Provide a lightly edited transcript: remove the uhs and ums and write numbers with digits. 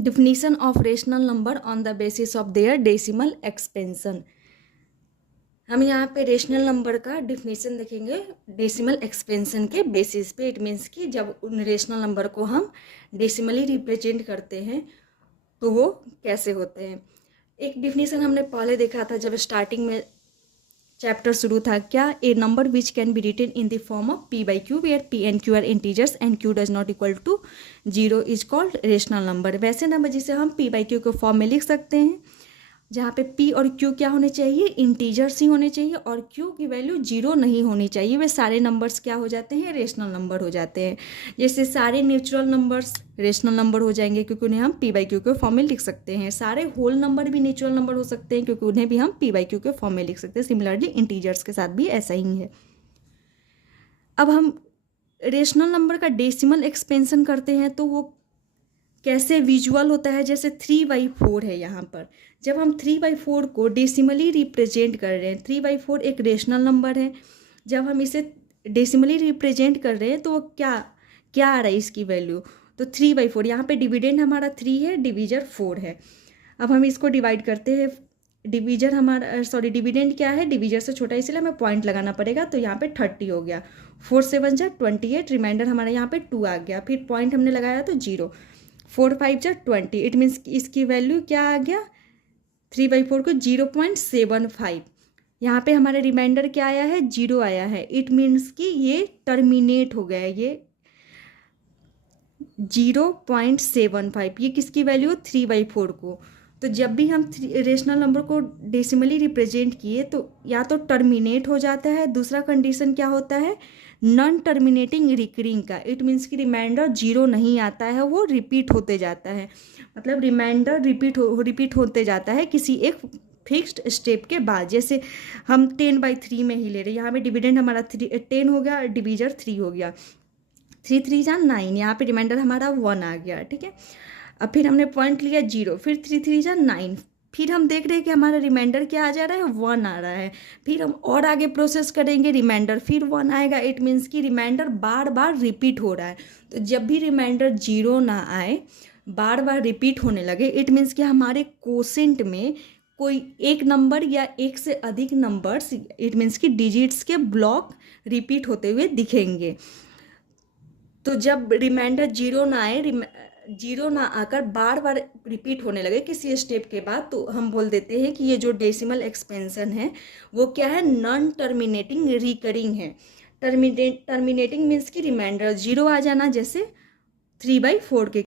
Definition of rational number on the basis of their decimal expansion. हम यहाँ पे rational number का definition देखेंगे डेसिमल एक्सपेंशन के बेसिस पे। इट मीन्स कि जब उन रेशनल नंबर को हम डेसिमली रिप्रेजेंट करते हैं तो वो कैसे होते हैं। एक डिफिनीशन हमने पहले देखा था जब स्टार्टिंग में चैप्टर शुरू था, क्या a number which can be written in the form of P by Q where P and Q are integers and Q does not equal to zero is called rational number. वैसे number जिसे हम P by Q के form में लिख सकते हैं, जहाँ पे p और q क्या होने चाहिए, इंटीजर्स ही होने चाहिए और q की वैल्यू जीरो नहीं होनी चाहिए। वे सारे नंबर्स क्या हो जाते हैं, रेशनल नंबर हो जाते हैं। जैसे सारे नेचुरल नंबर्स रेशनल नंबर हो जाएंगे क्योंकि उन्हें हम p बाई क्यू के फॉर्म में लिख सकते हैं। सारे होल नंबर भी नेचुरल नंबर हो सकते हैं क्योंकि उन्हें भी हम p बाई क्यू के फॉर्म में लिख सकते हैं। सिमिलरली इंटीजर्स के साथ भी ऐसा ही है। अब हम रेशनल नंबर का डेसिमल एक्सपेंशन करते हैं तो वो कैसे विजुअल होता है। जैसे 3/4 है यहाँ पर, जब हम 3/4 को डेसिमली रिप्रेजेंट कर रहे हैं, 3/4 एक रेशनल नंबर है, जब हम इसे डेसिमली रिप्रेजेंट कर रहे हैं तो क्या क्या आ रहा है इसकी वैल्यू, तो 3/4। यहाँ पे डिविडेंड हमारा 3 है, डिविजर 4 है। अब हम इसको डिवाइड करते हैं, डिविजर हमारा डिविडेंड क्या है, डिविजर से छोटा, इसलिए हमें पॉइंट लगाना पड़ेगा। तो यहाँ पे 30 हो गया, 4 7 जा 28, रिमाइंडर हमारा यहाँ पे 2 आ गया, फिर पॉइंट हमने लगाया तो 0, 4 5 जा 20। इट मीन्स इसकी वैल्यू क्या आ गया, 3/4 को 0.75। यहाँ पे हमारा रिमाइंडर क्या आया है, 0 आया है। इट मीन्स कि ये टर्मिनेट हो गया है, ये 0.75। ये किसकी वैल्यू, 3/4 को। तो जब भी हम रेशनल नंबर को डेसिमली रिप्रेजेंट किए तो या तो टर्मिनेट हो जाता है, दूसरा कंडीशन क्या होता है, नॉन टर्मिनेटिंग रिकरिंग का। इट मीन्स कि रिमाइंडर 0 नहीं आता है, वो रिपीट होते जाता है। मतलब रिमाइंडर रिपीट होते जाता है किसी एक फिक्स्ड स्टेप के बाद। जैसे हम 10/3 में ही ले रहे हैं, यहाँ पे डिविडेंड हमारा 10 हो गया, डिविजर 3 हो गया, 3 3 जा 9, यहाँ पे रिमाइंडर हमारा 1 आ गया, ठीक है। अब फिर हमने पॉइंट लिया 0, फिर 3 3 जा 9, फिर हम देख रहे हैं कि हमारा रिमाइंडर क्या आ जा रहा है, 1 आ रहा है। फिर हम और आगे प्रोसेस करेंगे, रिमाइंडर फिर 1 आएगा। इट मीन्स कि रिमाइंडर बार बार रिपीट हो रहा है। तो जब भी रिमाइंडर 0 ना आए, बार बार रिपीट होने लगे, इट मीन्स कि हमारे कोसेंट में कोई एक नंबर या एक से अधिक नंबर्स, इट मीन्स कि डिजिट्स के ब्लॉक रिपीट होते हुए दिखेंगे। तो जब रिमाइंडर 0 ना आए, 0 ना आकर बार बार रिपीट होने लगे किसी स्टेप के बाद, तो हम बोल देते हैं कि ये जो डेसिमल एक्सपेंशन है वो क्या है, नॉन टर्मिनेटिंग रिकरिंग है। टर्मिनेटिंग मीन्स कि रिमाइंडर 0 आ जाना, जैसे 3/4 के